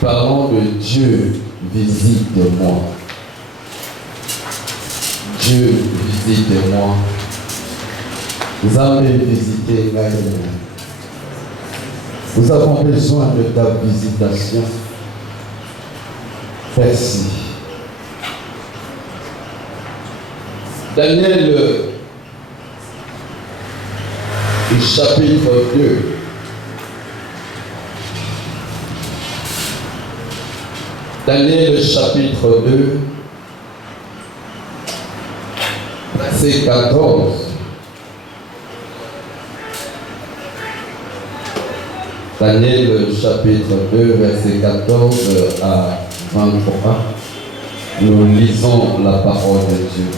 Parlons de Dieu, visite-moi. Dieu, visite-moi. Vous avez visité Gaïa. Nous avons besoin de ta visitation. Merci. Daniel, chapitre 2. Daniel, chapitre 2, verset 14. Daniel, chapitre 2, verset 14 à 23. Nous lisons la parole de Dieu.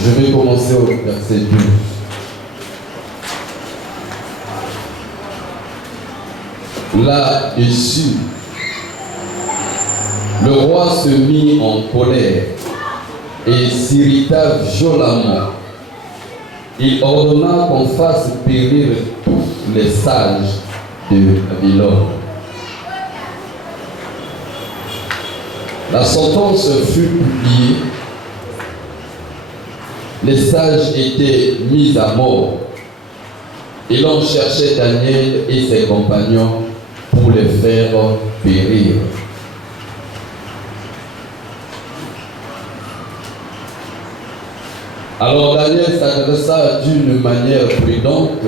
Je vais commencer au verset 12. Là-dessus, le roi se mit en colère et s'irrita violemment. Il ordonna qu'on fasse périr tous les sages de Babylone. La sentence fut publiée. Les sages étaient mis à mort et l'on cherchait Daniel et ses compagnons pour les faire périr. Alors Daniel s'adressa d'une manière prudente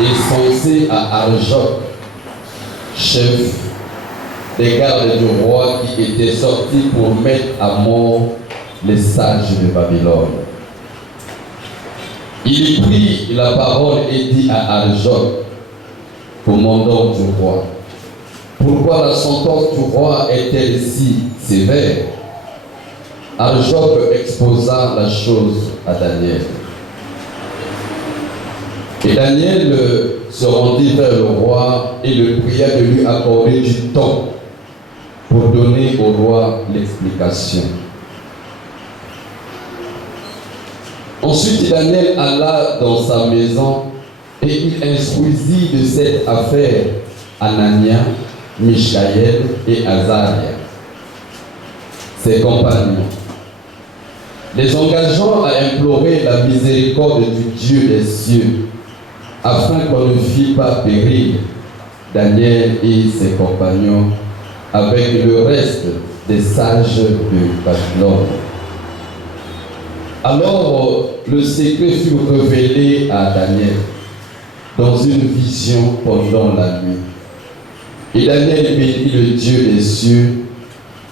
et sensée à Arjoc, chef des gardes du roi qui était sorti pour mettre à mort les sages de Babylone. Il prit la parole et dit à Arjoc, commandant du roi, pourquoi la sentence du roi est-elle si sévère? Arjoc exposa la chose à Daniel. Et Daniel se rendit vers le roi et le pria de lui accorder du temps pour donner au roi l'explication. Ensuite, Daniel alla dans sa maison et il instruisit de cette affaire Anania, Michaël et Azaria, ses compagnons, les engageant à implorer la miséricorde du Dieu des cieux, afin qu'on ne fît pas périr Daniel et ses compagnons avec le reste des sages de Babylone. Alors le secret fut révélé à Daniel dans une vision pendant la nuit. Et Daniel bénit le Dieu des cieux.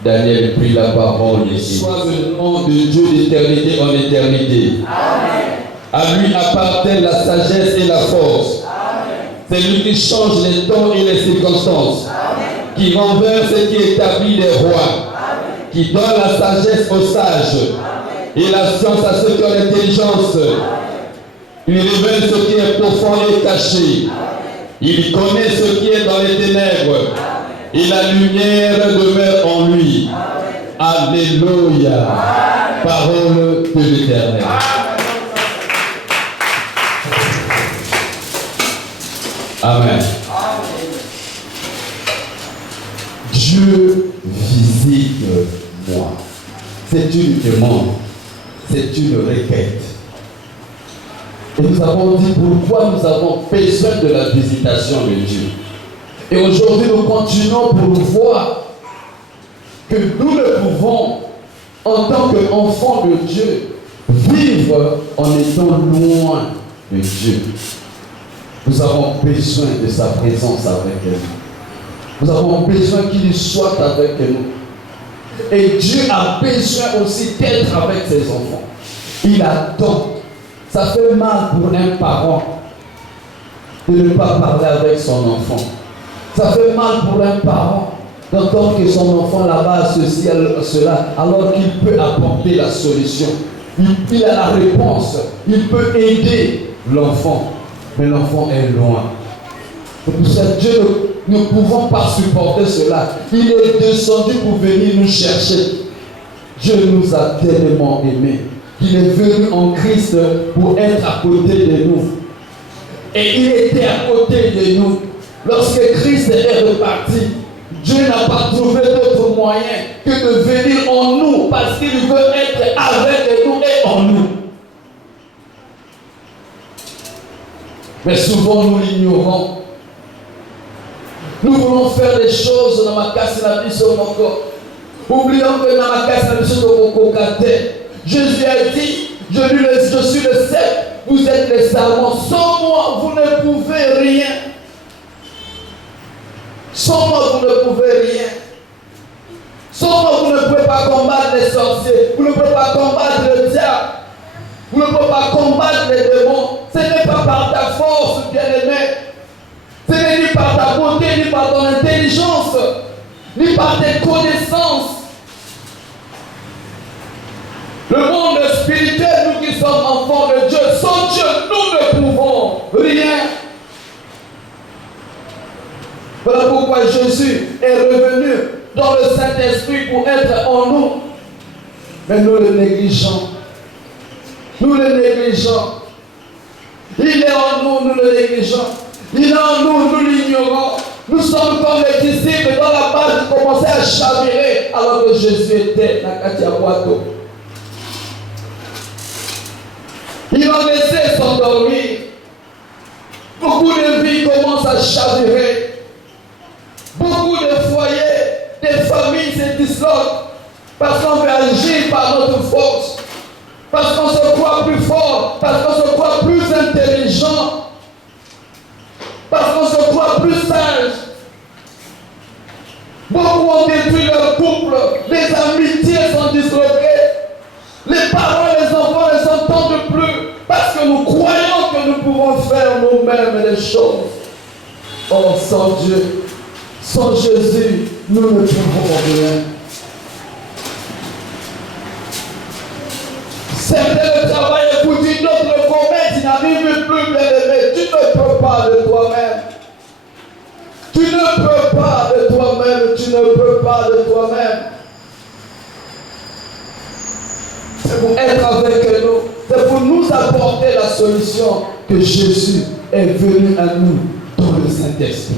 Daniel prit la parole et dit, soit le nom de Dieu d'éternité en éternité. Amen. À lui appartient la sagesse et la force. C'est lui qui change les temps et les circonstances. Amen. Qui renverse et qui établit les rois. Amen. Qui donne la sagesse aux sages. Amen. Et la science à ceux qui ont l'intelligence. Il révèle ce qui est profond et caché. Amen. Il connaît ce qui est dans les ténèbres. Amen. Et la lumière demeure en lui. Amen. Alléluia. Amen. Parole de l'Éternel. Amen. Amen. Dieu visite-moi. C'est une demande. C'est une requête. Et nous avons dit pourquoi nous avons besoin de la visitation de Dieu. Et aujourd'hui, nous continuons pour voir que nous ne pouvons, en tant qu'enfants de Dieu, vivre en étant loin de Dieu. Nous avons besoin de sa présence avec nous. Nous avons besoin qu'il soit avec nous. Et Dieu a besoin aussi d'être avec ses enfants. Il attend. Ça fait mal pour un parent de ne pas parler avec son enfant. Ça fait mal pour un parent d'entendre que son enfant là-bas a ceci, cela, alors qu'il peut apporter la solution. Il a la réponse. Il peut aider l'enfant. Mais l'enfant est loin. C'est pour ça que Dieu nous ne pouvons pas supporter cela. Il est descendu pour venir nous chercher. Dieu nous a tellement aimés qu'il est venu en Christ pour être à côté de nous. Et il était à côté de nous. Lorsque Christ est reparti, Dieu n'a pas trouvé d'autre moyen que de venir en nous parce qu'il veut être avec nous et en nous. Mais souvent nous l'ignorons. Nous voulons faire des choses dans ma casse la vie sur mon corps. Oublions que dans ma casse la vie sur mon corps. Jésus a dit, je suis le cep, vous êtes les serments. Sans moi, vous ne pouvez rien. Sans moi, vous ne pouvez rien. Sans moi, vous ne pouvez pas combattre les sorciers. Vous ne pouvez pas combattre le diable. Vous ne pouvez pas combattre les démons. Ce n'est pas par ta force, bien-aimé. Ce n'est ni par ta beauté, ni par ton intelligence, ni par tes connaissances. Le monde spirituel, nous qui sommes enfants de Dieu, sans Dieu, nous ne pouvons rien. Voilà pourquoi Jésus est revenu dans le Saint-Esprit pour être en nous. Mais nous le négligeons. Nous le négligeons. Il est en nous, nous le négligeons. Il est en nous, nous l'ignorons. Nous sommes comme les disciples dans la base qui commençaient à chavirer alors que Jésus était dans la Katia Boato. Il en laissait s'endormir. Beaucoup de vies commencent à chavirer. Beaucoup de foyers, des familles se disloquent parce qu'on veut agir par notre force, parce qu'on se croit plus fort, parce qu'on se croit plus intelligent, parce qu'on se croit plus sage. Beaucoup ont détruit leur couple, les amitiés sont disloquées, les parents, les enfants ne s'entendent plus parce que nous croyons que nous pouvons faire nous-mêmes les choses. Oh, sans Dieu, sans Jésus, nous ne pouvons rien. Certains travaillent pour dire d'autres commerces, ils n'arrivent plus bien aimé. Tu ne peux pas de toi-même. Tu ne peux pas de toi-même. Tu ne peux pas de toi-même. C'est pour être avec nous. C'est pour nous apporter la solution que Jésus est venu à nous dans le Saint-Esprit.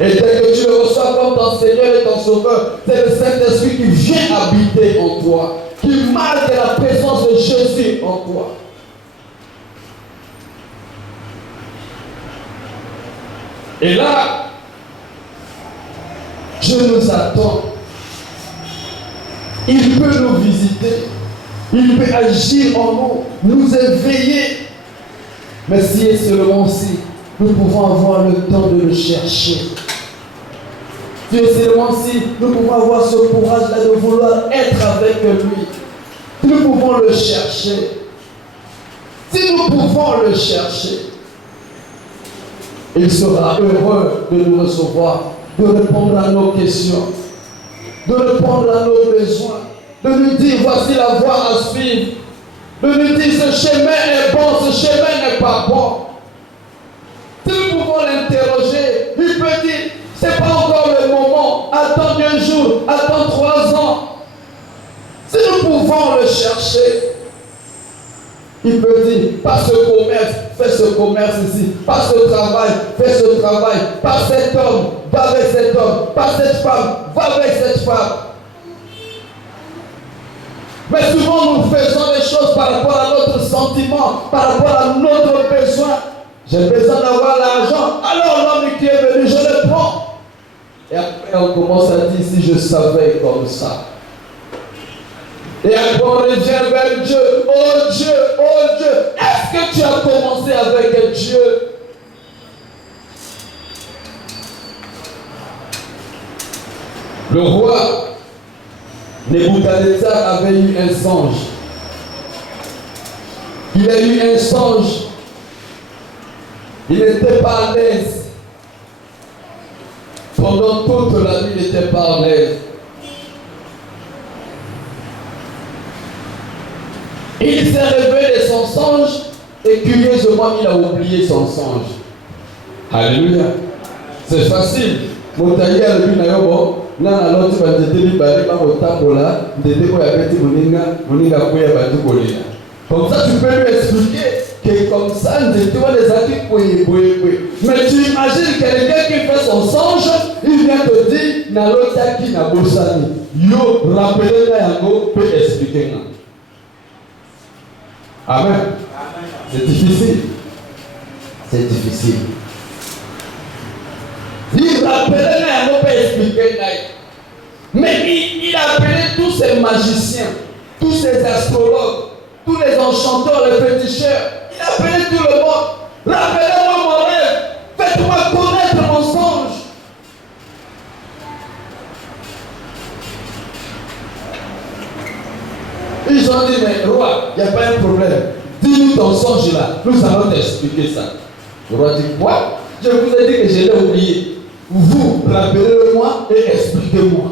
Et dès que tu le reçois comme ton Seigneur et ton Sauveur, c'est le Saint-Esprit qui vient habiter en toi, qui marque la présence de Jésus en toi. Et là, Dieu nous attend. Il peut nous visiter. Il peut agir en nous, nous éveiller. Mais si et seulement si nous pouvons avoir le temps de le chercher. Si et seulement si nous pouvons avoir ce courage-là de vouloir être avec lui. Si nous pouvons le chercher. Si nous pouvons le chercher. Il sera heureux de nous recevoir, de répondre à nos questions, de répondre à nos besoins, de nous dire voici la voie à suivre, de nous dire ce chemin est bon, ce chemin n'est pas bon. Si nous pouvons l'interroger, il peut dire c'est pas encore le moment, attends 2 jours, attends 3 ans. Si nous pouvons le chercher, il peut dire, pas ce commerce, fais ce commerce ici. Pas ce travail, fais ce travail. Pas cet homme, va avec cet homme. Pas cette femme, va avec cette femme. Mais souvent nous faisons les choses par rapport à notre sentiment, par rapport à notre besoin. J'ai besoin d'avoir l'argent, alors l'homme qui est venu, je le prends. Et après on commence à dire, si je savais comme ça. Et après on revient vers Dieu. Oh Dieu, est-ce que tu as commencé avec Dieu? Le roi Nebuchadnezzar avait eu un songe. Il a eu un songe. Il n'était pas à l'aise. Pendant toute la nuit, il n'était pas à l'aise. Il s'est réveillé de son songe et curieusement il a oublié son songe. Alléluia. C'est facile. Motaï a le but d'ailleurs, là, l'autre va te dire, comme ça, tu peux lui expliquer que comme ça, nous étions les acquis. Mais tu imagines quelqu'un qui fait son songe, il vient te dire, n'a l'autre qui n'a pas ça. Yo, rappelez-le, Yango peut expliquer. Amen. C'est difficile. C'est difficile. Il rappelait, Yango peut expliquer. Mais il appelait tous ces magiciens, tous ces astrologues, tous les enchanteurs, les féticheurs. Il appelait tout le monde. Rappelez-moi mon rêve. Faites-moi connaître mon songe. Ils ont dit, mais roi, il n'y a pas un problème. Dis-nous ton songe là. Nous allons t'expliquer ça. Le roi dit, quoi? Je vous ai dit que je l'ai oublié. Vous, rappelez-le-moi et expliquez-moi.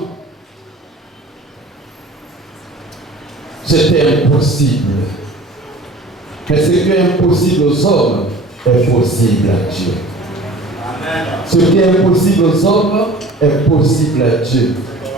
C'était impossible. Mais ce qui est impossible aux hommes est possible à Dieu. Amen. Ce qui est impossible aux hommes est possible à Dieu.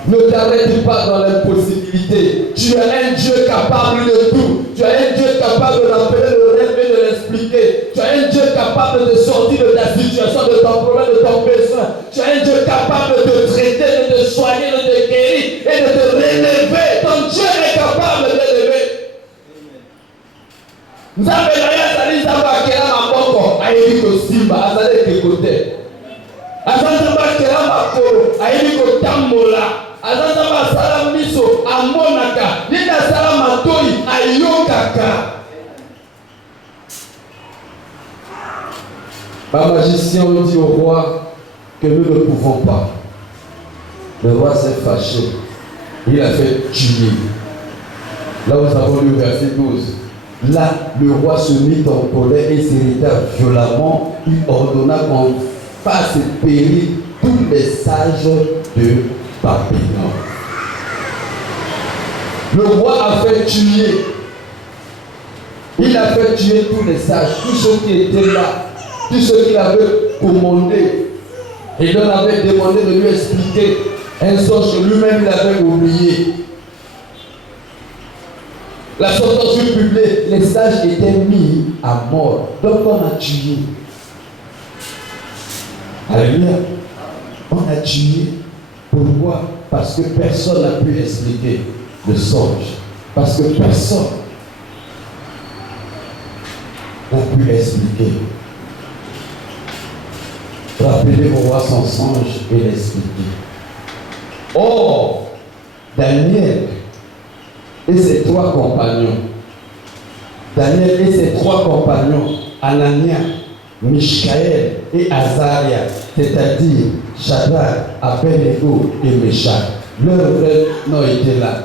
Ne t'arrête pas dans l'impossibilité. Tu as un Dieu capable de tout. Tu as un Dieu capable de rappeler le rêve et de l'expliquer. Tu as un Dieu capable de sortir de ta situation, de ton problème, de ton besoin. Tu as un Dieu capable de te traiter, de te soigner, de te guérir et de te relever. Ton Dieu est capable de t'élever. Nous avons dit que Maboko a été Simba, a été côté. Azanzamba kera makolo, a été Tambola. Azanzamba sala miso, a monaka. Nina sala matoi, a yokaka. Le magicien dit au roi que nous ne pouvons pas. Le roi s'est fâché. Il a fait tuer. Là, nous avons lu verset 12. Là, le roi se mit en colère et s'irrita violemment. Il ordonna qu'on fasse périr tous les sages de Babylone. Le roi a fait tuer. Il a fait tuer tous les sages, tous ceux qui étaient là, tous ceux qu'il avait commandé. Et leur avait demandé de lui expliquer un songe que lui-même il avait oublié. La sentence fut publiée, les sages étaient mis à mort. Donc on a tué. Alléluia. On a tué. Pourquoi? Parce que personne n'a pu expliquer le songe. Parce que personne n'a pu expliquer. Rappelez au roi son songe et l'expliquer. Or, Daniel et ses trois compagnons, Anania, Michaël et Azaria, c'est-à-dire Shadrach, Abednego et Meshach, leur vrai nom était là.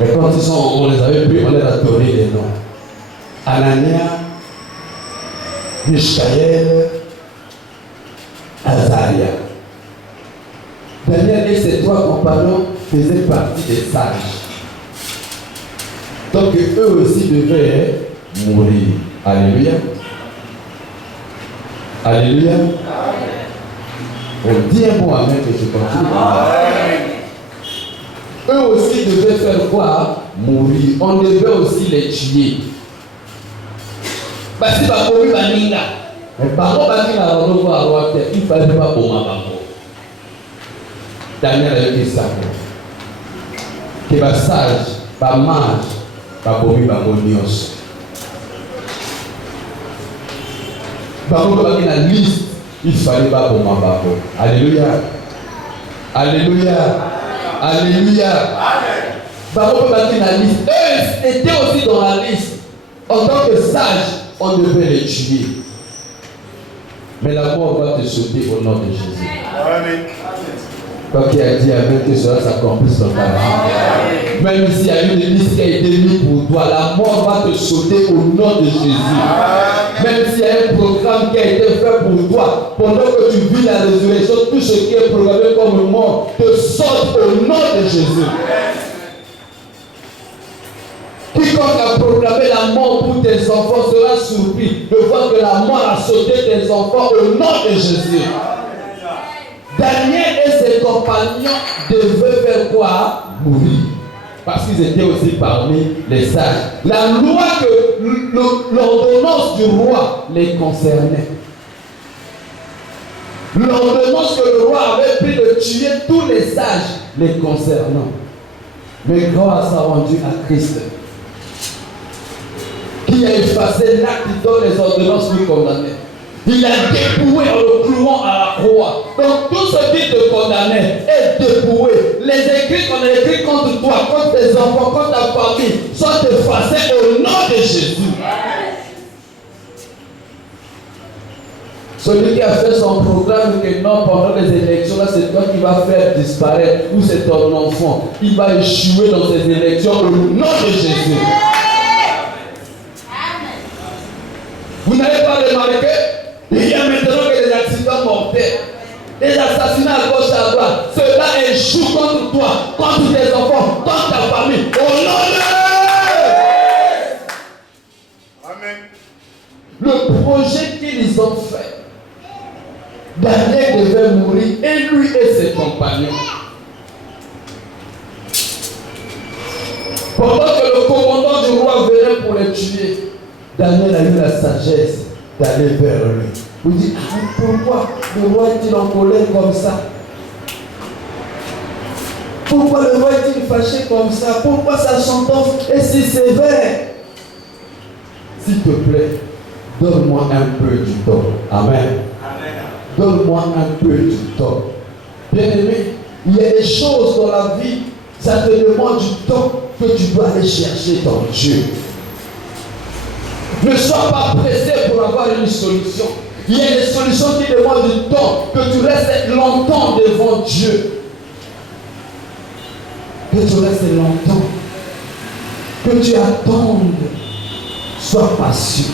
Mais quand on les avait pris, on les a donné les noms. Anania, Michaël, Azaria. Daniel et ses trois compagnons faisaient partie des sages. Donc eux aussi devaient mourir. Alléluia. Alléluia. On dit un mot amen que je continue. Eux aussi devaient faire quoi? Mourir. On devait aussi les tuer. Parce que mais par contre, il ne fallait pas pour ma. Daniel a dit ça. Que les sages, les mages, les bonios. Par contre, dans la liste, il ne fallait pas pour ma. Alléluia. Alléluia. Alléluia. Par contre, dans la liste, eux étaient aussi dans la liste. En tant que sages, on devait les tuer. Mais la mort va te sauter au nom de Jésus. Amen. Toi qui as dit Amen, que cela s'accomplisse dans ta vie. Même s'il y a une liste qui a été mise pour toi, la mort va te sauter au nom de Jésus. Même s'il y a un programme qui a été fait pour toi, pendant que tu vis la résurrection, tout ce qui est programmé comme mort te saute au nom de Jésus. Quiconque a proclamé la mort pour tes enfants sera surpris de voir que la mort a sauté tes enfants au nom de Jésus. Daniel et ses compagnons devaient faire quoi? Mourir. Parce qu'ils étaient aussi parmi les sages. La loi l'ordonnance du roi les concernait. L'ordonnance que le roi avait pris de tuer tous les sages les concernant. Mais grâce a rendu à Christ, qui a effacé l'acte dont les ordonnances lui condamnaient. Il a dépouillé en le clouant à la croix. Donc tout ce qui te condamnait est dépouillé. Les écrits qu'on a écrits contre toi, contre tes enfants, contre ta famille, sont effacés au nom de Jésus. Celui qui a fait son programme que non, pendant les élections, là c'est toi qui vas faire disparaître, ou c'est ton enfant, il va échouer dans ces élections au nom de Jésus. Vous n'avez pas remarqué? Il y a maintenant que des accidents mortels, des assassinats à gauche à droite. Cela échoue contre toi, contre tes enfants, contre ta famille. Au nom de Amen. Le projet qu'ils ont fait, Daniel devait mourir, et lui et ses compagnons. Pendant que le commandant du roi venait pour les tuer, Daniel a eu la sagesse d'aller vers lui. Vous dites, pourquoi le roi est-il en colère comme ça? Pourquoi le roi est-il fâché comme ça? Pourquoi sa sentence est si sévère? S'il te plaît, donne-moi un peu du temps. Amen. Donne-moi un peu du temps. Bien-aimé, il y a des choses dans la vie, ça te demande du temps que tu dois aller chercher dans Dieu. Ne sois pas pressé pour avoir une solution. Il y a des solutions qui demandent du temps, que tu restes longtemps devant Dieu. Que tu restes longtemps. Que tu attendes. Sois patient.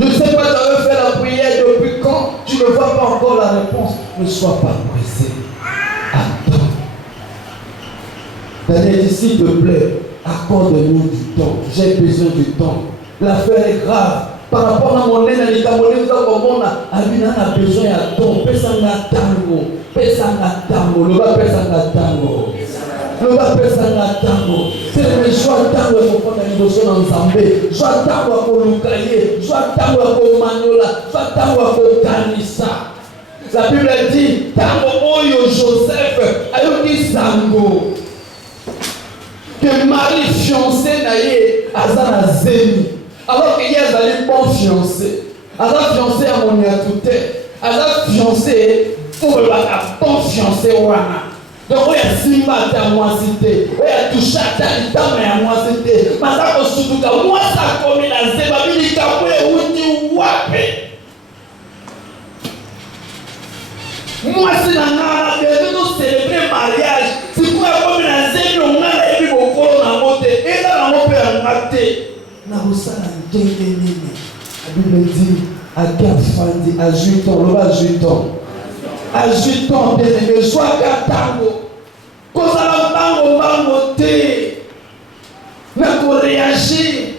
Je ne sais pas, tu avais fait la prière depuis quand, tu ne vois pas encore la réponse. Ne sois pas pressé. Attends. Daniel dit, s'il te plaît, accorde-nous du temps. J'ai besoin du temps. L'affaire est grave. Par rapport à mon aîné, il a besoin de temps. Pesanga tango. Pesanga tango. Le va pesanga tango. Le va pesanga tango. C'est le choix tango pour faire une notion ensemble. Choix tango pour Lukaye. Choix tango pour Manola. Choix tango pour Kanissa. La Bible dit tango oyo Joseph ayoki sango. Que Marie fiancée naïe azana zeni. Alors qu'il y a un bon fiancé. Azana fiancé à mon yatouté. Azana fiancé pour le bon fiancé wana. Donc il y a Simba à moi cité. Il y a Touchata à moi cité. Masako Sutuka, moi ça comme la zeba bili kabwe uti wape. Moi c'est la nana de nous célébrer mariage. C'est quoi comme la zeba on a évi beaucoup na moté. Et là on peut en mater. Na usala ndenge nini. La Bible dit à Gafandi à Juton, le va Juton. Ajuton bien-aimé, sois katango. Kozala bango bango te. Na ko réagir.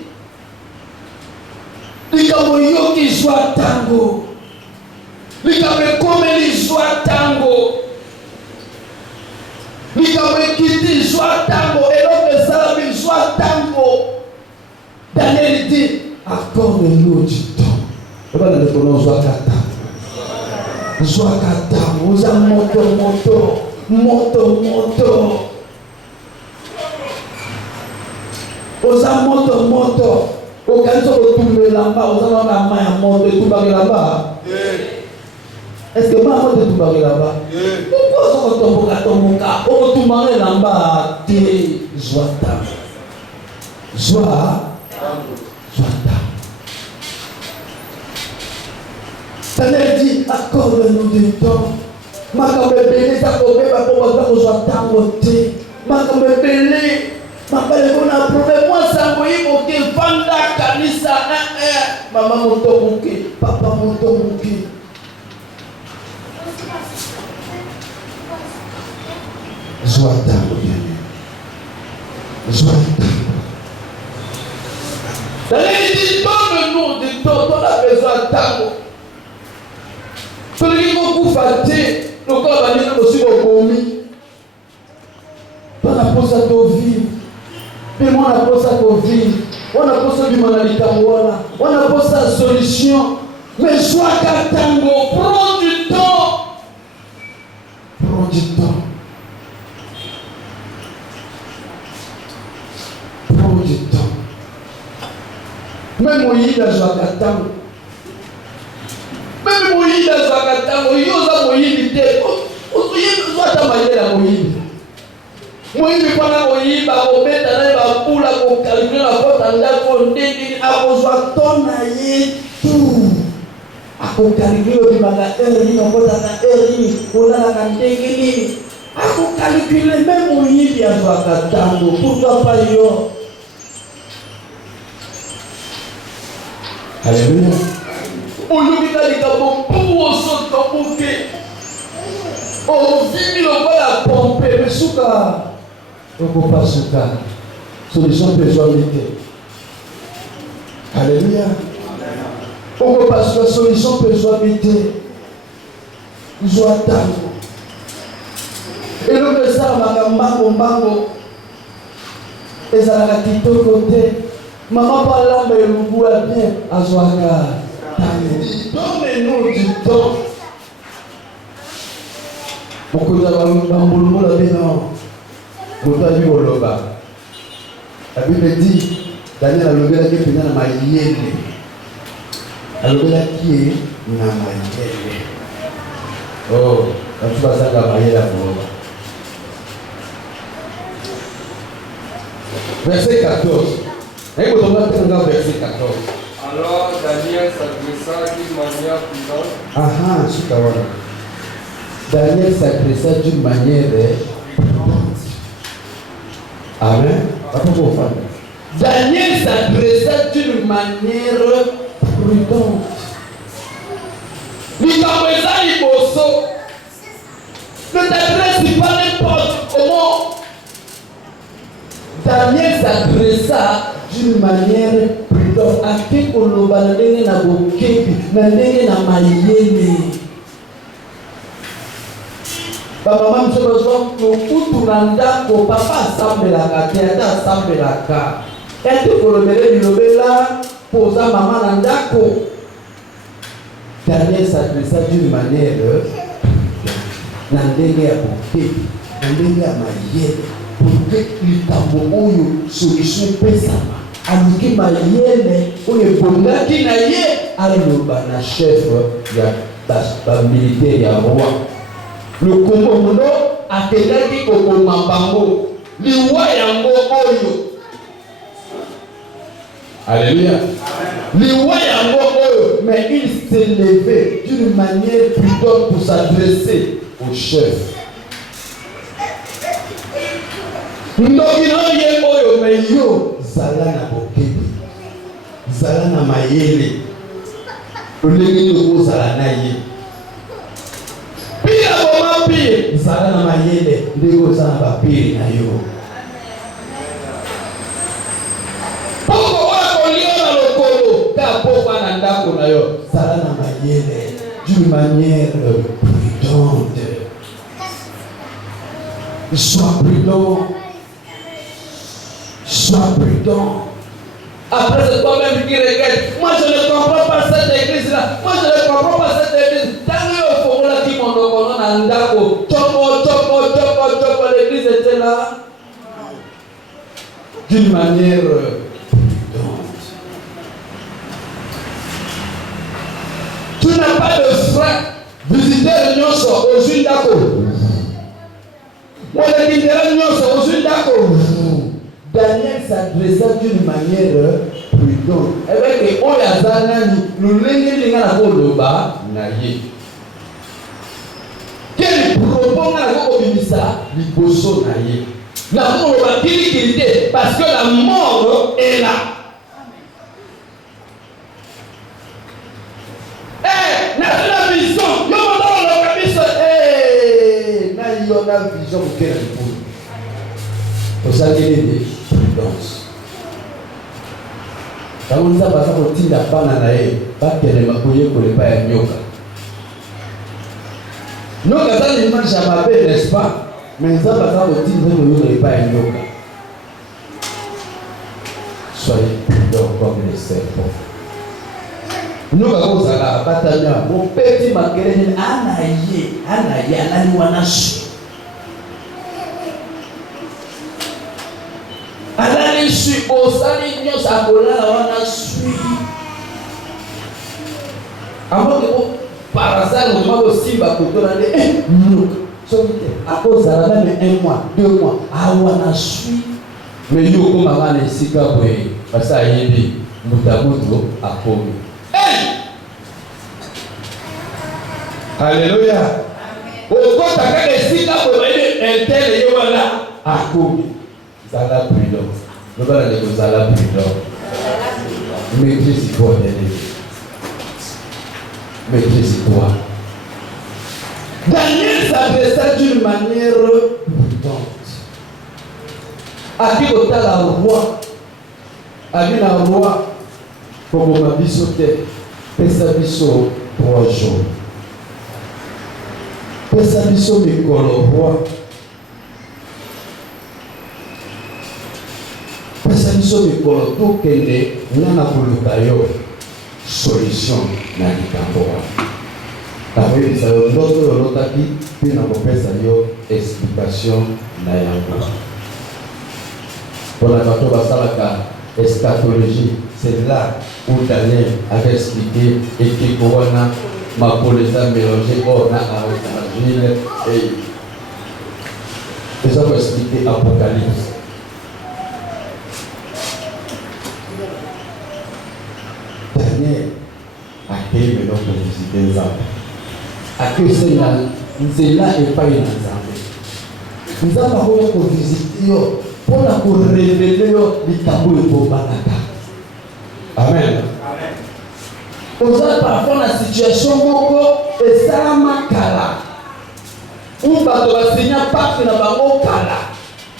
Likamo yoki joie tango. Likamo komeli joie tango. Likamo kiti joie tango. Et l'autre salabi joie tango. Daniel dit, accorde-nous du temps. Et voilà le pronom joie katango. Joie katango. Oza moto. Oza moto. Okanzo kotumbe lamba, oza na maya moto etumbaki lamba. Est-ce que ma moto etumbaki lamba? Pourquoi ozokotomboka? Okotumbaki lamba te. Joie tango. Daniel dit, accorde-nous du temps. Makambe belé ça kobeba pour voir que tango te. Makambe belé. Makambe bona problème moi ça moyi moke vanda kanisa maman moto moke, papa moto moke. Joie tango bien. Joie tango. Il dit, donne-nous du temps, on a besoin de temps. Celui qui m'a fatigué, le corps va dire aussi au commis. On a posé à ton vie. Puis moi, on a posé à ton vie. On a posé du manalika. On a posé la solution. Mais sois katango, prends du temps. Prends du temps. Prends du temps. Même Moïse a joué à katango. Même Moïse a joué à katango. Il y a Moïse qui était. Moïse doit t'amener la Moïse. Moïse pendant Moïse va remettre dans la poule à calculer la faute en la condamner à rejoindre ton aïe tout. Calculer la calculer même Moïse y a joué à Katango. Pourquoi pas yo? Alléluia. On lui dit que pour sauter on vit le bas la pompe mais souka. On ne peut pas souka. Solution personnalité. Alléluia. On peut pas la solution personnalité. Ils ont attendu. Et le ça mango. Et ça la quitté côté. Maman parle là mais le goût est bien à Zoaka. Donnez-nous du temps. Beaucoup de gens la vie non. Beaucoup de gens la Bible dit Daniel a levé la gueule dans ma yéle. A levé la gueule dans ma yéle. Oh, quand tu vas ça ma yéle verset 14. Verset 14. Alors Daniel s'adressa d'une manière prudente. Ah, Daniel s'adressa d'une manière prudente. Amen. Daniel s'adressa d'une manière prudente. Ne t'adresse pas n'importe comment. Daniel s'adressa d'une manière prudente. A qui koloba na ndenge na bokebi, na ndenge na mayele. Maman me besoin que na ndako papa asambelaka te ata asambelaka. Ete kolobele bilobela poza maman na ndako. Daniel s'adressa d'une manière na ndenge ya bokebi, na ndenge ya mayele. Pour que likambo oyo solution pesama aluki mayele oyo ebongaki na ye aloba na chef ya bamilitaire ya roi. Le kombono akendaki kokoma bango liwa yango oyo. Alléluia. Liwa yango oyo. Mais il s'est levé d'une manière prudente pour s'adresser au chef. Ndoki na ye oyo mais yo zala na bokebi zala na mayele olengi kozala na ye pia boma pia zala na mayele ndeko ozala na bapiri na yo poko wakolia na lokolo ka pokwa na ndako na yo zala na mayele d'une manière prudente. Sois prudent. Sois prudent. Après, c'est toi-même qui regrette. Moi, je ne comprends pas cette église-là. Moi, je ne comprends pas cette église. Tant que au fond, là, qui m'ont donné un dako. Choco, l'église était là. D'une manière prudente. Tu n'as pas de frein. Visiter le Nyonso aux huiles dako. Moi, je dis le Nyonso aux huiles dako. Daniel s'adressa d'une manière prudente. Avec les Oyazanani, nous l'enlevons à la Koloba, Naye. Quel propos n'a pas obéissá, Liboso Naye. La Koloba qui parce que la mort est là. Eh, la vision, yo dans le cabinet, eh, na yo na vision que la poule. Vous allez l'aider. on a pas sorti la banane, pas qu'elle m'a couillé pour les pas à Nyoka. Nous, quand on mange à ma belle, n'est-ce pas? Mais ça va sorti pour les pas à Nyoka. Soyez prudents comme les serpents. Nous, quand on a pas mon petit maquillage, Anaïe, Ananiwanasu. Alali suis au sali nyos akola wana suis. Avant que par hasard on va aussi va kotola de nous. Somite à cause à la même 1 mois, 2 mois, wana suis. Mais yo comme avant les sika boy, parce que yébi mutamuto akomi. Alléluia. Au côté à les sika boy, il tel et voilà akomi. Zala prudent. Nous allons aller au Zala prudent. Maîtrise-toi, bien-aimé. Maîtrise-toi. Daniel s'adressa d'une manière prudente. À qui ôta la roi? À qui la roi? Comme on m'a dit sauter. Pesa biso 3 jours. Pesa biso mikolo roi. Pesa biso mikolo tokende nana koluka yo solution na likambo wana. Takoyebisa yo ndoto oyo olotaki mpe na kopesa yo explication na yango. Mpona bato basalaka eschatologie, c'est là où Daniel avait expliqué ekeko wana makolo eza mélangé or na argile et eza koexplike apocalypse. Daniel a été maintenant pour visiter les arbres. A que c'est là, et pas une ensemble. Nous avons pour visiter pour la révéler les tabous pour Banaka. Amen. Vous avez parfois la situation et ça m'a kala. Ou pas de la signer pas que n'a pas kala.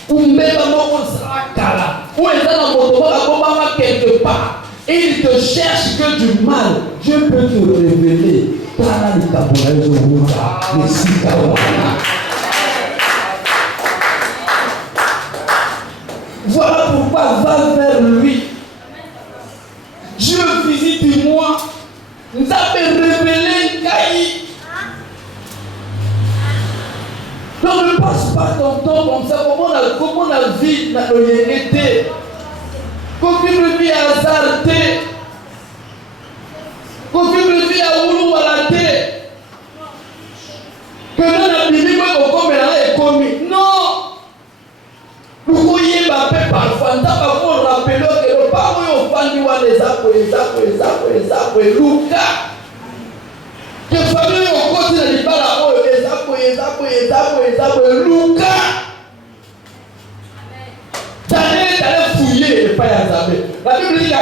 Ou même pas kala. Ou est dans le monde quelque part. Et il te cherche que du mal. Dieu peut te révéler. Voilà pourquoi va vers lui. Dieu visite-moi. Nous avons révélé Kaï. Donc ne passe pas ton temps comme ça. Comment la vie n'a rien été. Qu'aucune vie hasardée. Qu'aucune vie à Oulu à la tête. Que nous n'avons pas comme elle est commis. Non. Vous voyez ma paix parfois. Nous avons rappelé que le parents ont vendu les apôts, Luca. Que famille ont continué à dire les apôts, Luca. Daniel est allé fouiller le païen Zabé. La Bible dit qu'il y a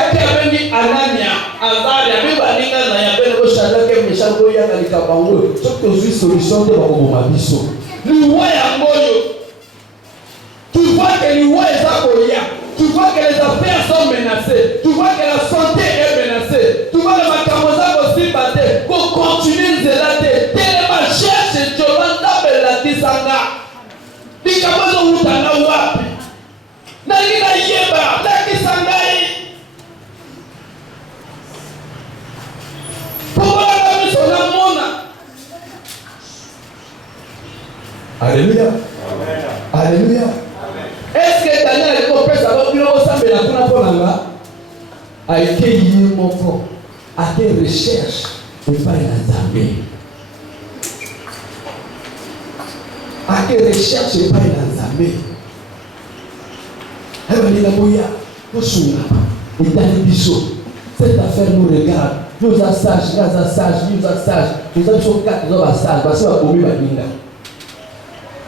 dit Anania, Azaria, même Aninga, Nayabel, Rochadake, Méchako, Yakalikabango, sauf que je suis solution de Mabiso. Le roi est à Moyo. Tu vois que le roi est à Moya. Tu vois que les affaires sont menacées. Tu vois que la santé est menacée. Tu vois que ma camosa aussi battait. Pour continuer de zélater. Tellement cherche Jolanda Bella Kisanga. Di camosa Utana Wapi. Nalina Yeba, la Kisangai. Pourquoi la mission de la mona? Alléluia. Alléluia. Est-ce que Daniel a compris ça? Donc, il a osé la kuna ponanga. A été lié mon corps. A été recherche. Et pas la Zambie. A été recherche et pas la Zambie. Cette affaire nous regarde. Nous sommes sages, nous sommes sages, nous sommes sages. Nous sommes 4, nous sommes sages. Parce que nous sommes sages.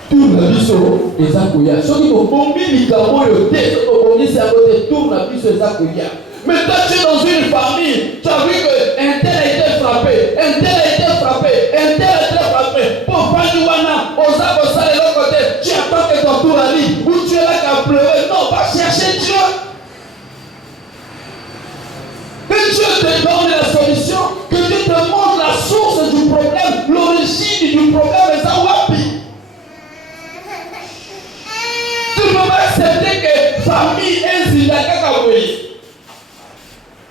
Tout le biso et Zakouya. Ceux qui ont bombé les camots, c'est à côté. Tout le biso et Zakouya. Mais toi, tu es dans une famille. Tu as vu qu'un tel a été frappé. Un tel a été frappé. Un tel a été frappé. Pour Panuana, aux Abossa de l'autre côté, tu attends que ton tour arrive. Ou tu es là qu'à pleurer. Non, va chercher Dieu. te donne la solution, que Dieu te montre la source du problème, l'origine du problème, et ça wapi. Tu ne peux pas accepter que famille est zinda kakaboye.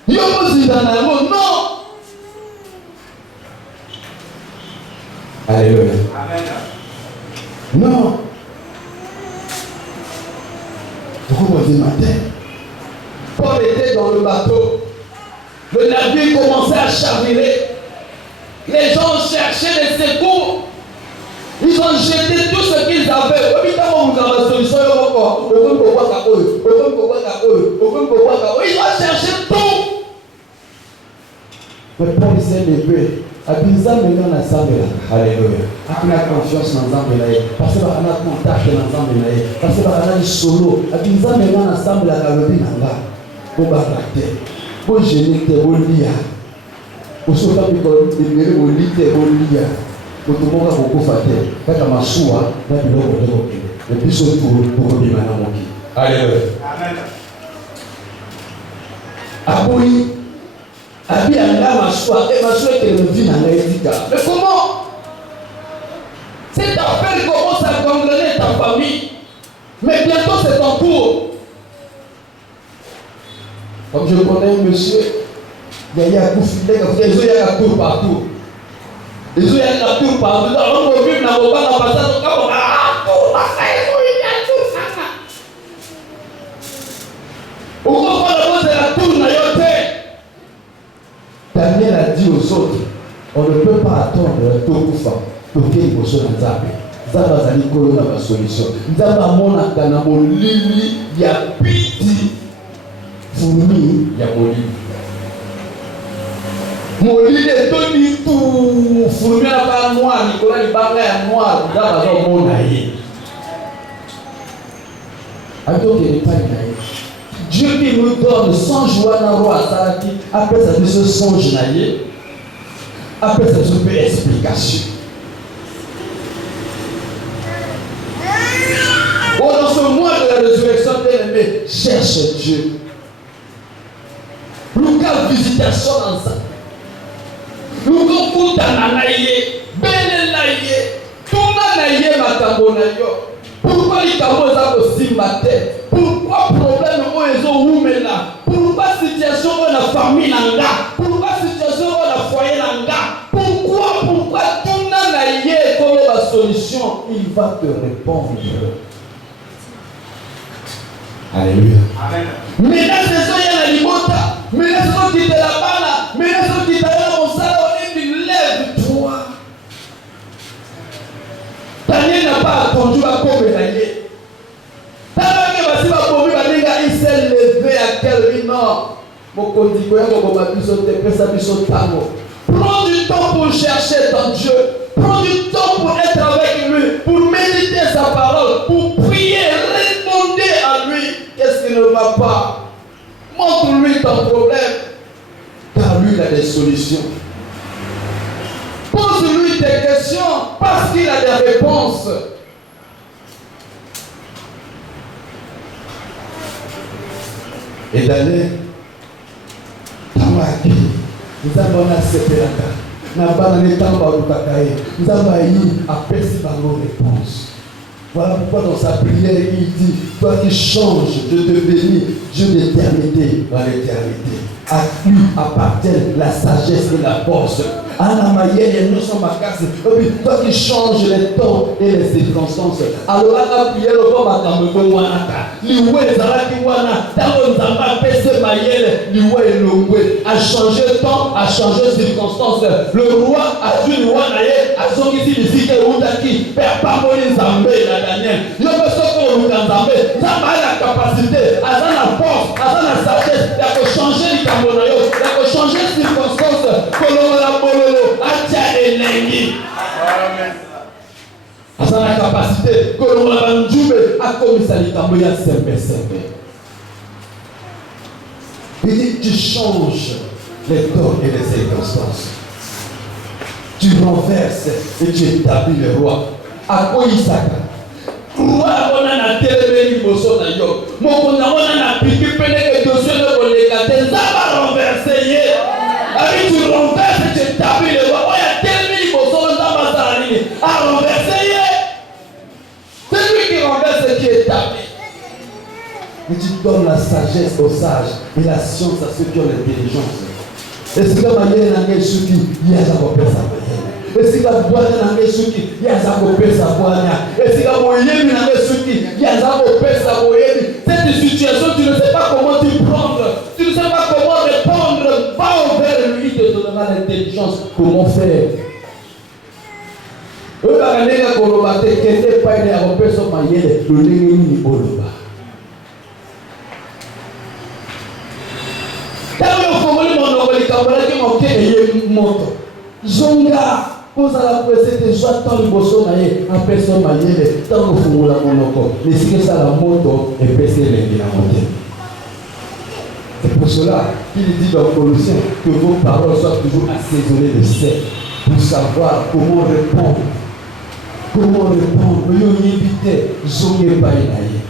Yoko zinda na yamo, non. Alléluia. Amen. Non. Pourquoi vous dites matin? Paul était dans le bateau. Le navire commençait à chavirer. Les gens cherchaient des secours. Ils ont jeté tout ce qu'ils avaient. Ils ont cherché tout. Mais Paul s'est levé. Alléluia. Akina confiance dans Nzambe. Parce que on a contact dans Nzambe. Parce que on a solo. Nzambe na ensemble la kalobi nanga. Pour battre. Pour gérer tes bolia. Pour se faire libérer au lit tes bolia. Pour tout le monde beaucoup faté. Kaka masua na biloko leo. Et puis surtout pour bien na moki. Alléluia. Amen. Aboyi Abi anga masua et masua qui le vit dans l'éthique. Mais comment? Cette affaire commence à gangréner ta famille. Mais bientôt c'est ton tour. Comme je connais un monsieur, il y a un coup filé, il y a un tour partout. Il y a un tour partout. Alors on vit dans le bas, on passe à ton corps, on a un tour, on comprend le mot de la tour, on a yoté. Daniel a dit aux autres, on ne peut pas attendre le tour pour qu'il y ait une solution. Zaba zali kolo na solution. Zaba mona kana molili ya piti fumi ya molili. Molili etoni tout fumi na ba noir Nicolas libanga ya noir zaba zo mona ye. Ato ke pas na. Dieu qui nous donne sans joie na roi Saraki après ça ce songe na ye. Après ça ce peu explication. Dans ce mois de la résurrection, bien-aimé, cherche Dieu. Nous avons visitation dans ça. Nous avons Nanaye, Benenaye, Tounanaye, Matabonayo. Pourquoi les Kamos ont aussi ma tête? Pourquoi problème ils ont oumena? Pourquoi situation dans la famille nanga? Pourquoi situation dans la foyer nanga? Pourquoi Tounanaye comme la solution? Il va te répondre. Alléluia. Amen. Mais là, c'est ça, il y a la limota. Mais là, c'est ça qui te la bana. Mais là, c'est ça qui te la mon salaire. Lève-toi. Daniel n'a pas attendu à Kobenaye. Il s'est levé à quel non. Mon condigoya, mon babiso, te pesa biso tango. Prends du temps pour chercher ton Dieu. Prends du temps pour être avec lui. Pour méditer sa parole. Pour prier. Répondez à lui. Qu'est-ce qui ne va pas? Montre-lui ton problème. Car lui, il a des solutions. Pose-lui des questions parce qu'il a des réponses. Et d'aller, nous avons accepté la carte. Nous avons nos réponses. Voilà pourquoi dans sa prière, il dit, toi qui changes, je te bénis, Dieu d'éternité dans l'éternité. À lui appartiennent la sagesse et la force. Toi qui changes les temps et les circonstances. Alors à la prière, a changé le temps, a changé les circonstances. Le roi a dit, le roi a son ici, ici, qui perd pas les Zambé, la Daniel. Il y a la capacité, à la force, à la sagesse, de changer les Camerounais, de changer les circonstances, que l'on a bololo, à tia et lengi. À la capacité, que l'on a bandjoube, à commissaire les Camerounais, sembe. Il dit, tu changes les temps et les circonstances. Tu renverses et tu établis le roi. À quoi il s'accorde? Roi, on a télé liboso na yo. Mon on a piqué pene que dossier de les gâter, ça va renverser. à renverser. C'est lui qui renverse ce qui est établi. Et tu donnes la sagesse aux sages et la science à ceux qui ont l'intelligence. Et si la manière n'a pas souki, il y a un peu sa manière. Et si la boîte n'a pas souki, il y a un peu sa boîte. Et si la moyenne n'a pas souki, il y a un peu sa moyenne. Cette situation, tu ne sais pas comment t'y prendre. Tu ne sais pas comment répondre. Va envers lui, il te donnera l'intelligence. Comment faire? Eux, la nègre kolobate, qui n'est pas une peu sa moyenne, le nègre ni oloba. Zonga, pose à la presse de joie tant le bosson naïe, à personne maillée, tant que vous la monoko, mais si que ça la moto et passer les la montée. C'est pour cela qu'il dit dans Colossiens que vos paroles soient toujours assaisonnées de sel pour savoir comment répondre. Comment répondre? Vous y évitez, zonga pas naïe.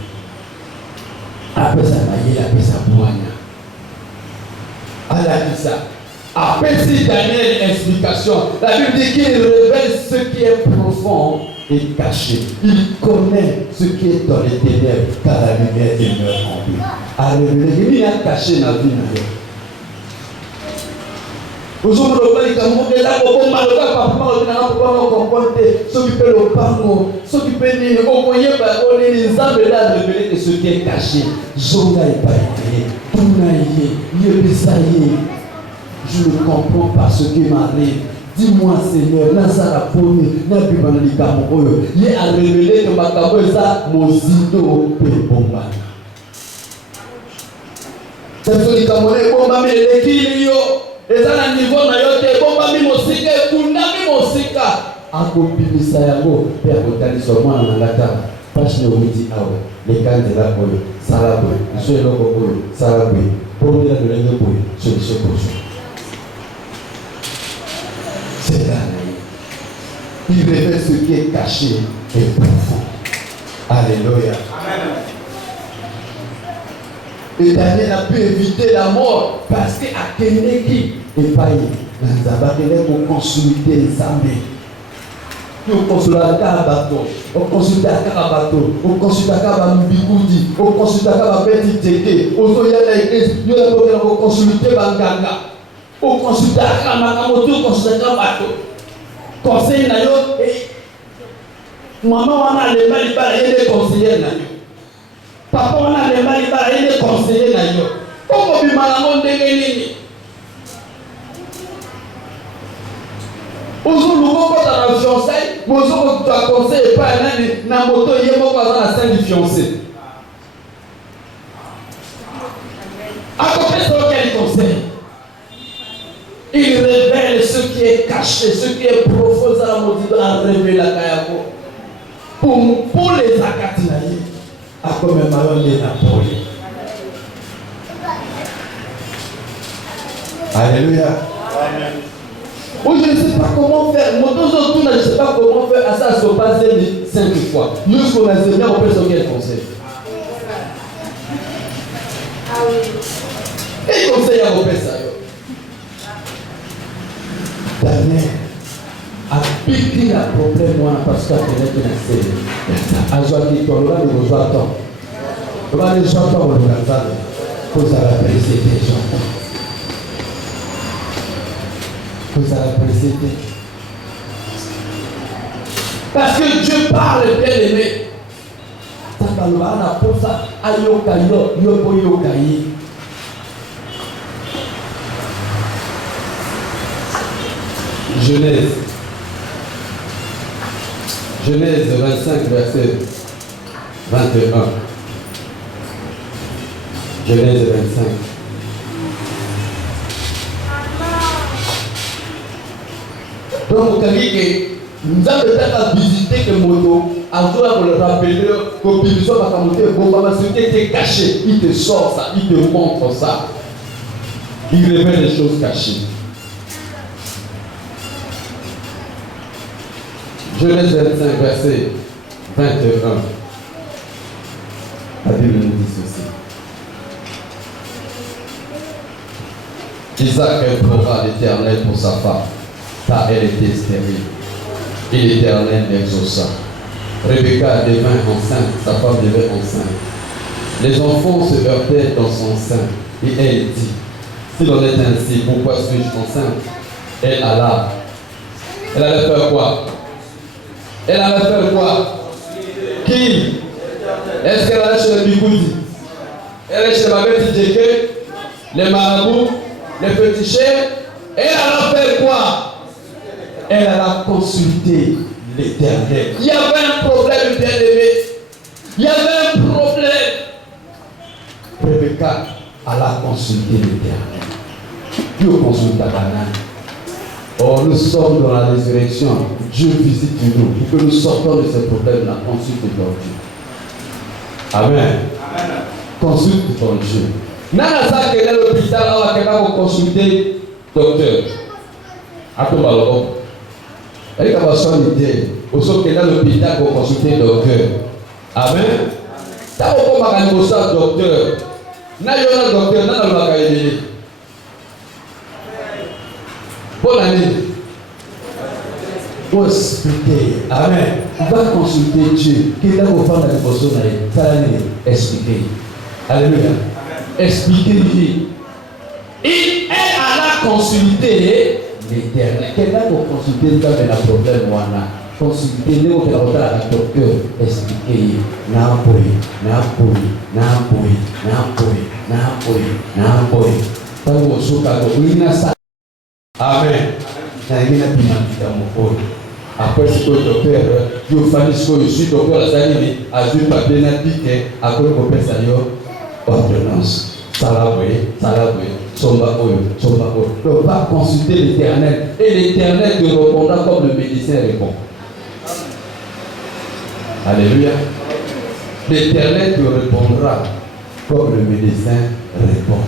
Après ça naïe, après ça boigne. Allah dit ça. Après si Daniel explication, la Bible dit qu'il révèle ce qui est profond et caché. Il connaît ce qui est dans les ténèbres, car la lumière demeure en lui. À révéler, il y a caché dans la vie. Aujourd'hui, le Cameroun est là pour malheureusement, papa, comprendre s'occuper le pango, s'occuper de au moyen par les âmes là révéler que ce qui est caché. Zonga est pas été, Tounaïe, Yebisaïe. Je ne comprends pas ce qui m'arrive. Dis-moi, Seigneur, Nazara Poni, Nabibanali Kamoro, il a révélé que ma caboza, mon zido, Pébomba. C'est ce qui Cameroun, Bomba, mais l'équilibre, et ça, le niveau, Nayote, Bomba, Mimosika, Kunda, Mimosika. Akopimisa yango, Père Botani, seulement en Angata, Pache Neomiti Awe, les candidats Boy, Sarabwe, je suis le Boy, Sarabwe, pour me la donner le Boy, je suis le Boy. C'est là. Il révèle ce qui est caché et profond. Alléluia. Amen. Et Daniel a pu éviter la mort parce qu'à Keneki et Paï, pour consulter les armées. On consulte à Karabato, on consulte à Karabato, on consulte à Kabambikoudi, on consulte à Kababeti Teke, on consulte à l'église, on consulte à Banganga. Au consultat Makamoto, consultant bateau. Conseil na yo et maman on a les malibara et les conseillers na yo. Papa on a les malibara et les conseillers na yo. Comment bimalango ndenge nini? Aujourd'hui nous on va dans la fiançailles, nous on doit conseiller pas nani na moto yemo kwa na scène du fiancé. À côté de quel conseil? Il révèle ce qui est caché, ce qui est profond à la maudite à révéler la Kayako. Pour les Akatinaïs, à comme un malheur les Napoléons. Alléluia. Amen. Oh, je ne sais pas comment faire. Moi, je ne sais pas comment faire. À ça, se passe 5 fois. Nous, ce qu'on a dit, on peut se quel conseil. Et conseil à vos personnes. Daniel a piqué le problème parce qu'il a fait un série. On va les joie-temps. On va les joie-temps, on va les joie-temps. Vous allez apprécier des gens. Vous allez apprécier. Parce que Dieu parle, bien aimé. Ça va nous avoir pour ça. Ayokayo, yokoyokayi. Genèse 25, verset 21. Genèse 25. Donc, nous avons peut-être visité que Moto, à toi pour le rappeler, que Bibiso va monter, ce qui était caché, il te sort ça, il te montre ça. Il révèle les choses cachées. Genèse 25, verset 21. La Bible nous dit ceci. Isaac implora l'Éternel pour sa femme, car elle était stérile. Et l'Éternel l'exauça. Rebecca devint enceinte, sa femme devint enceinte. Les enfants se heurtaient dans son sein. Et elle dit, s'il en est ainsi, pourquoi suis-je enceinte? Elle allait faire quoi? Elle allait faire quoi? Qui? Est-ce qu'elle allait chez le Bigoudi? Elle allait chez ma bête Djeke, les marabouts, les petits chefs. Elle allait faire quoi? Elle allait consulter l'Éternel. Il y avait un problème, bien-aimé. Il y avait un problème. Rebecca alla consulter l'Éternel. Dieu consulta Canaan. Or, nous sommes dans la résurrection. Dieu visite nous. Pour que nous sortons de ce problème, la consulte ton Dieu. Amen. Consulte ton Dieu. Nana ça que dans l'hôpital, on va quelqu'un pour consulter docteur. À tout moment. Elle est capable de s'ennuyer. Au sauf que dans l'hôpital pour consulter docteur. Amen. T'as beaucoup de ça docteur. N'a pas de docteur, n'a pas de bonne année. Pour expliquer. Amen. Va consulter Dieu. Qui est là pour faire la dévotion? Ça va expliquer. Alléluia. Expliquer. Et elle alla consulter l'Éternel. Quelqu'un pour consulter ça, mais le problème, voilà. Consulter les autres, la docteur, expliquer. N'appuie. Amen. Après ce que le docteur, il fallait que je suis docteur à Zanini, à Jules Papier Napique, à quoi qu'on peut saluer ordonnance. Salaboué, Somba Oyo. Donc, va consulter l'Éternel. Et l'Éternel te répondra comme le médecin répond. Alléluia. L'Éternel te répondra comme le médecin répond.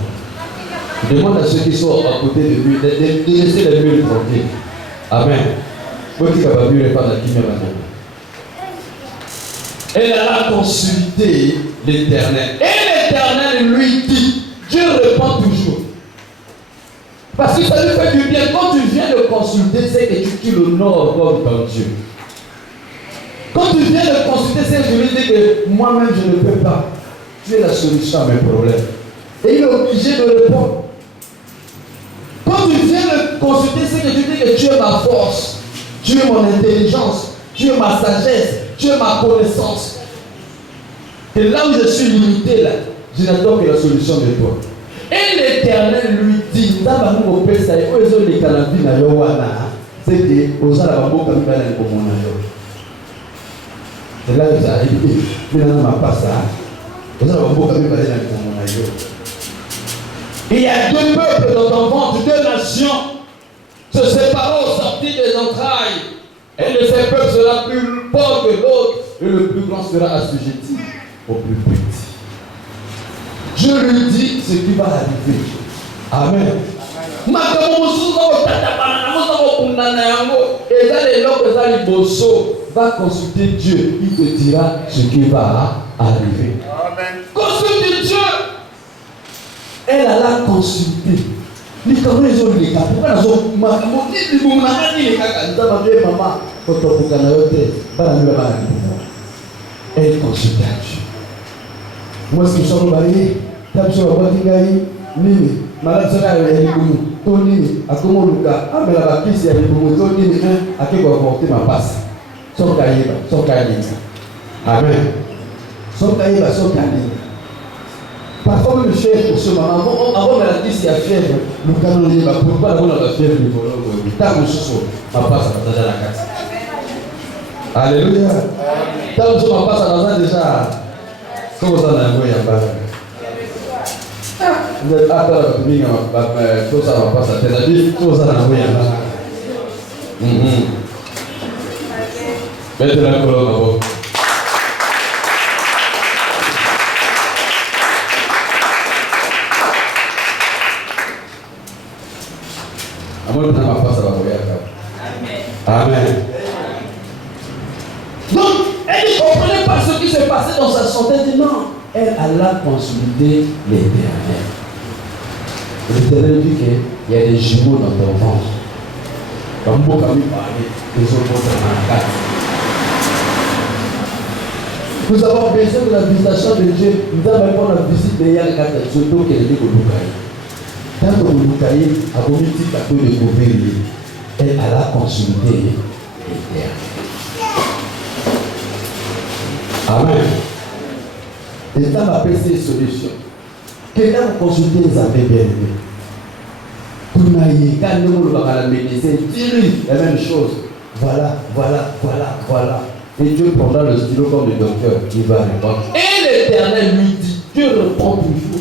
Demande à ceux qui sont à côté de lui de laisser les murs tranquilles. Amen. Elle alla consulter l'Éternel. Et l'Éternel lui dit, Dieu répond toujours. Parce que ça lui fait du bien. Quand tu viens de consulter, c'est que tu l'honores comme ton Dieu. Quand tu viens de consulter, c'est que je lui dis que moi-même je ne peux pas. Tu es la solution à mes problèmes. Et il est obligé de répondre. Quand tu viens de consulter, c'est que tu dis que tu es ma force, tu es mon intelligence, tu es ma sagesse, tu es ma connaissance. Et là où je suis limité, là, je n'attends que la solution de toi. Et l'Éternel lui dit, c'est que aux Arabes, c'est là que ça arrive. Mais là, on pas ça. Aux Arabes, il y a deux peuples dans ton ventre, deux nations se séparant, sortis des entrailles. Et de ces peuples sera plus fort que l'autre, et le plus grand sera assujetti au plus petit. Je lui dis ce qui va arriver. Amen. Va consulter Dieu, il te dira ce qui va arriver. Amen. Consulte Dieu. Elle alla consulter. Elle consulta Dieu. Moi, ce que je suis marié, je suis nini malade sera ya libumu to nini akomo luka amela ba kisi ya libumu to nini akeko porter ma passe soka yeba amen soka yeba parfois même le chef pour ce moment avant la kisi ya fièvre luka no yeba pourquoi la fièvre ni bolongo tango suso ma passe à la carte alléluia tango suso ma passe à déjà comment ça na ngoya mbala. Vous êtes à terre de minga, tout ça va passer à terre. Tout ça n'a rien. Mettez la colonne là-bas. À moi, je ne vais pas passer à la Amen. Amen. Donc, elle ne comprenait pas ce qui se passait dans sa santé. Elle dit non. Elle alla consulter l'Éternel. L'Éternel dit qu'il y a des jumeaux dans ton ventre. Nous avons besoin de la visitation de Dieu. Nous avons besoin de la visite de Yann Kata. Surtout qu'elle est au Lukaï. Tant que le Lukaï a voulu dire qu'à tout découvrir, elle a consulté l'Éternel. Amen. Et ça m'a appelé ces solutions. Quelqu'un vous consulter les amis bien-aimés. Pour n'ailler qu'à nous, la médecine, dis-lui la même chose. Voilà. Et Dieu prendra le stylo comme le docteur, il va répondre. Et l'Éternel lui dit, Dieu répond toujours.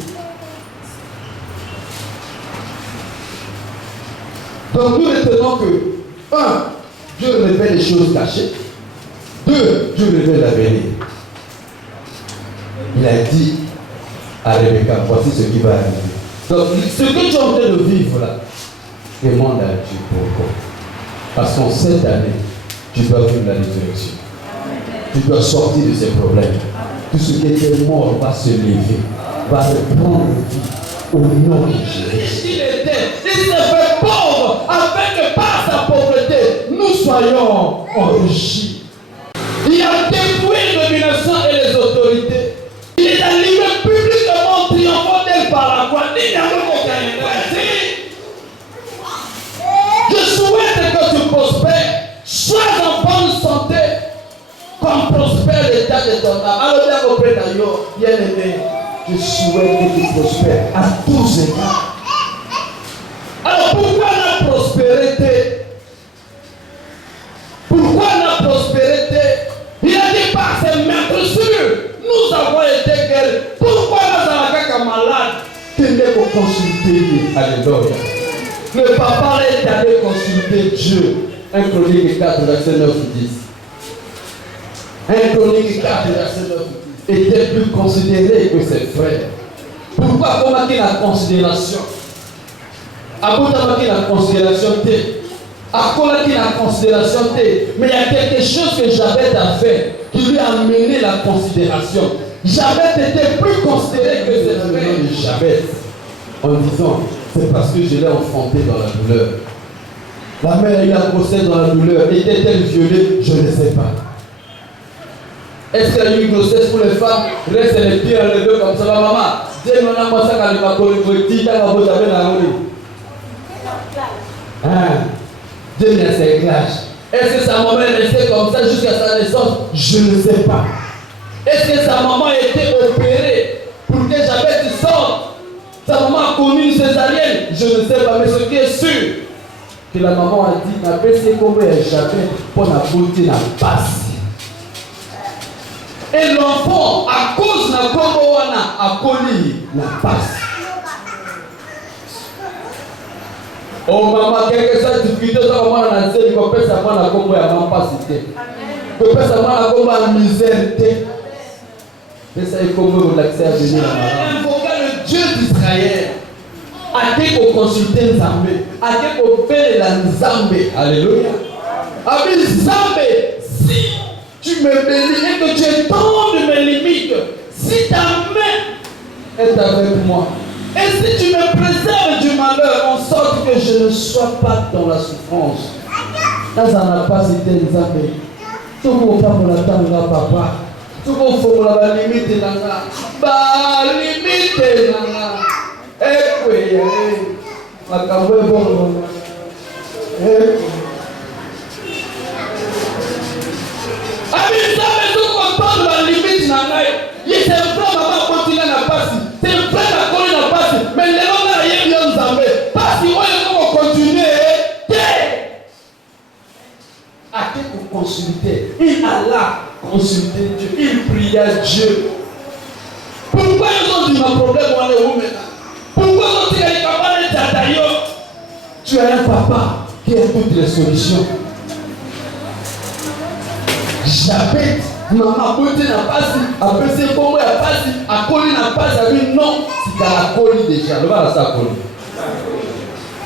Donc nous retenons que, 1, Dieu révèle les choses cachées. 2, Dieu révèle l'avenir. Il a dit à Rebecca, voici ce qui va arriver. Donc ce que tu es en train de vivre là, demande à Dieu pourquoi. Parce qu'en cette année, tu dois vivre la résurrection. Tu dois sortir de ces problèmes. Tout ce qui était mort va se lever, va reprendre vie au nom de Jésus. Il s'est fait pauvre afin que par sa pauvreté, nous soyons enrichis. Il a détruit les dominations et les autorités. Il est arrivé publiquement triomphant d'elle par la croix. Je souhaite que tu prospères. Sois en bonne santé. Comme prospère l'état de ton âme. Alors bien auprès d'ailleurs, bien aimé, je souhaite que tu prospères à tous égards. Alors pourquoi la prospérité? Pourquoi la prospérité? Il a dit par ses maîtres sûrs, nous avons été guéris. Pourquoi nous avons été malades? Tenez pour consulter. Alléluia. Le papa est allé consulter Dieu. 1 Chronique 4, verset 9 10. 1 Chronique 4, verset 9 était plus considéré que ses frères. Pourquoi comment qu'il la considération? À quoi qu'il la considération t'es? À quoi qu'il la considération t'es? Mais il y a quelque chose que Jabez a fait qui lui a amené la considération. Jabez était plus considéré que ses frères de Jabez. En disant, c'est parce que je l'ai enfanté dans la douleur. La mère a eu la grossesse dans la douleur. Était-elle violée? Je ne sais pas. Est-ce qu'elle a eu une grossesse pour les femmes? Reste les pieds enlevés comme ça. Maman, Dieu m'a dit ça quand il m'a dit Dieu m'a ses clashs. Est-ce que sa maman est restée comme ça jusqu'à sa naissance? Je ne sais pas. Est-ce que sa maman a été opérée pour que Jabez sorte? Sa maman a connu une césarienne? Je ne sais pas, mais ce qui est sûr, que la maman a dit, n'a pas essayé comme Jabez pour la beauté, la passe. Et l'enfant, à cause de la Komoana, a connu la passe. Oh maman, quelque chose de difficulté, ça va m'en lancer, il faut faire ça pour la Komo et la maman pas cité. Il faut faire ça pour la Komo à misère. Et ça est comme l'accès à venir la maman. Invoquer le Dieu d'Israël. A été pour consulter Nzambé. A été pour faire la Nzambé. Alléluia. Avec Nzambé, si tu me bénis et que tu étends mes limites, si ta main est avec moi, et si tu me préserves du malheur, en sorte que je ne sois pas dans la souffrance. Là, ça n'a pas été Nzambé. Tout le monde pour la tanga, papa. Tout le monde pour la limite, nana. Bah, limite, nana. Eh, oui, ma camboué, bon. Eh, Ami, ça me dit qu'on parle de la limite, nana. Il s'est fait maman continuer à passer. C'est fait la colline à passer. Mais les gens n'ont rien bien Nzambé. Parce qu'ils vont continuer. À qui pour consulter? Il alla consulter Dieu. Il pria Dieu. Pourquoi ils ont dit ma problème, on est où maintenant? Pourquoi ils ont dit qu'il y a tu as un papa qui a toutes les solutions. Jabez, maman, beauté n'a pas si, après c'est comment elle a pas si, à coller n'a pas si, elle dit non, c'est qu'elle a collé déjà. Le bas, ça colle.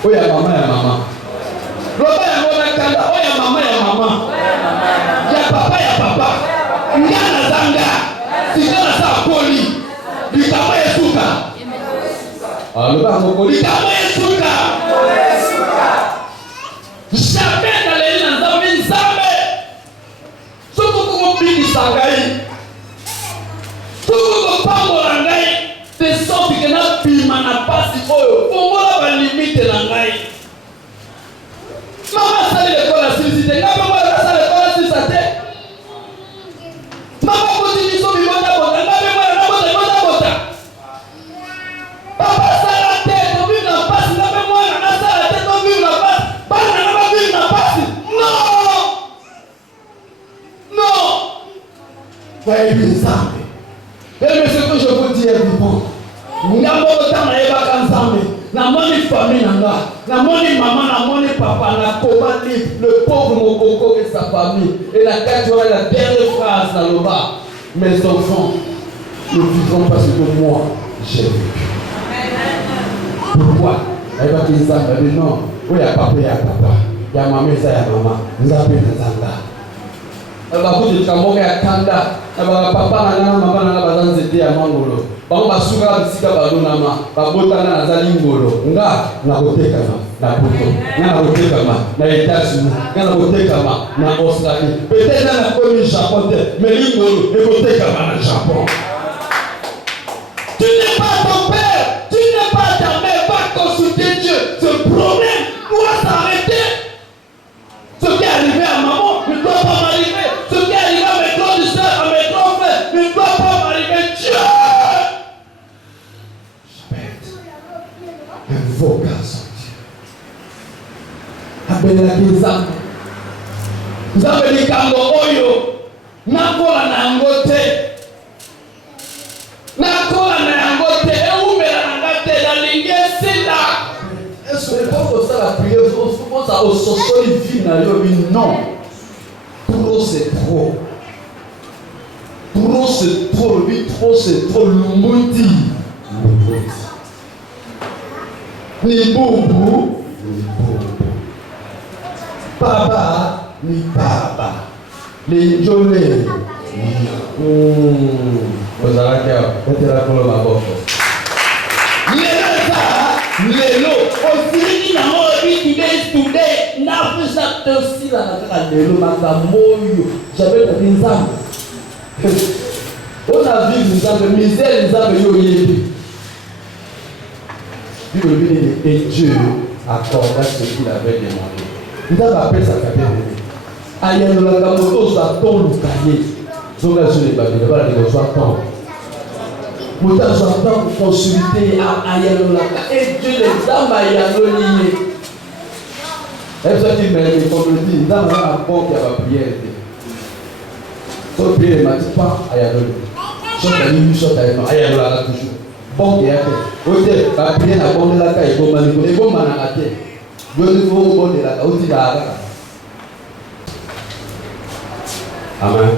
Oh, il y a maman, il y a maman. Le bas, il y a maman, oh, il y a maman, il y a maman. Il y a papa, il y a papa. Il y a la zanga. Si tu as ça coller, il y a maman et souka. Ah, le bas, il y a maman et souka. Jamais bikisa ngai toko pambola ngai de sorte que na bima na pasi oyo fongola balimite na ngai mama asali lekolo asilisi te ngai mama asali lekolo asilisa te mama koti biso bibota-bota ngai mpe mwana nabota papa asala te tovive na pasi ngai mpe mwana nasala te tovive na pasi bana na bavive na pasi non vayebi nzambe. Et ce que je vous dis est vivant. Ngambo tana yebaka nzambe na moni famille nanga na moni maman na moni papa na koma libre le pauvre mokoko et sa famille et la carte la dernière phrase dans le bas mes enfants ne vivront parce que moi j'ai vécu. Pourquoi ayebaki nzambe abi non oyo ya papa ya papa ya mama eza ya mama nzambe nzanga bakuti kamoka ya kanda na papa na ngana mama na baza nzete ya mangolo bango basuka bisika balonama babotana na zali ngolo nga na kotekama na poto nga na kotekama na États-Unis nga na kotekama na Australie peut-être na komi Japon te mais lingolo ekotekama na Japon. Tu n'es pas ton père, tu n'es pas ta mère, va consulter Dieu. Ce problème doit s'arrêter. Ce qui est arrivé à maman ne doit pas m'arriver. Ce qui est arrivé à mes grands soeurs, à mes grands frères ne doit pas m'arriver. Dieu! Invoque son Dieu. Abelaki nzambe. Nzambe likambo oyo nakola na yango te. Nakola na yango te. Eumela na nga te. Nalingi esila. Est-ce que quand ça la prière, on ça au soso vie na yo non. Trop c'est trop. Trop c'est trop, oui trop c'est trop lumuti. Ni bubu, ni bubu. Baba, ni baba. Ni jolé. Vous avez qu'à mettre la couleur ma boko. Lelo, osiri na mo today, na pesa tosi la na lelo makamoyo. J'avais ta nzambe. On a vu nzambe misère nzambe yo yebi. Et Dieu accorda ce qu'il avait demandé. Nzambe appelle sa capitaine. Ayano la kamoto sa ton lukaye. Zonga sur les babines, voilà les reçoit ton. Mouta j'entends consulter à Ayalolaka et Dieu les âmes Ayalolié. Est-ce que tu me comme le dit, dans la banque il y a la prière. Sauf prier les matins pas Ayaloli. Sauf la nuit, sauf Ayalolaka toujours. Bon, il y a fait. Ok, la prière la banque de la caille, bon manico, et bon managate. Dieu te faut bon de la caille, aussi la. Amen.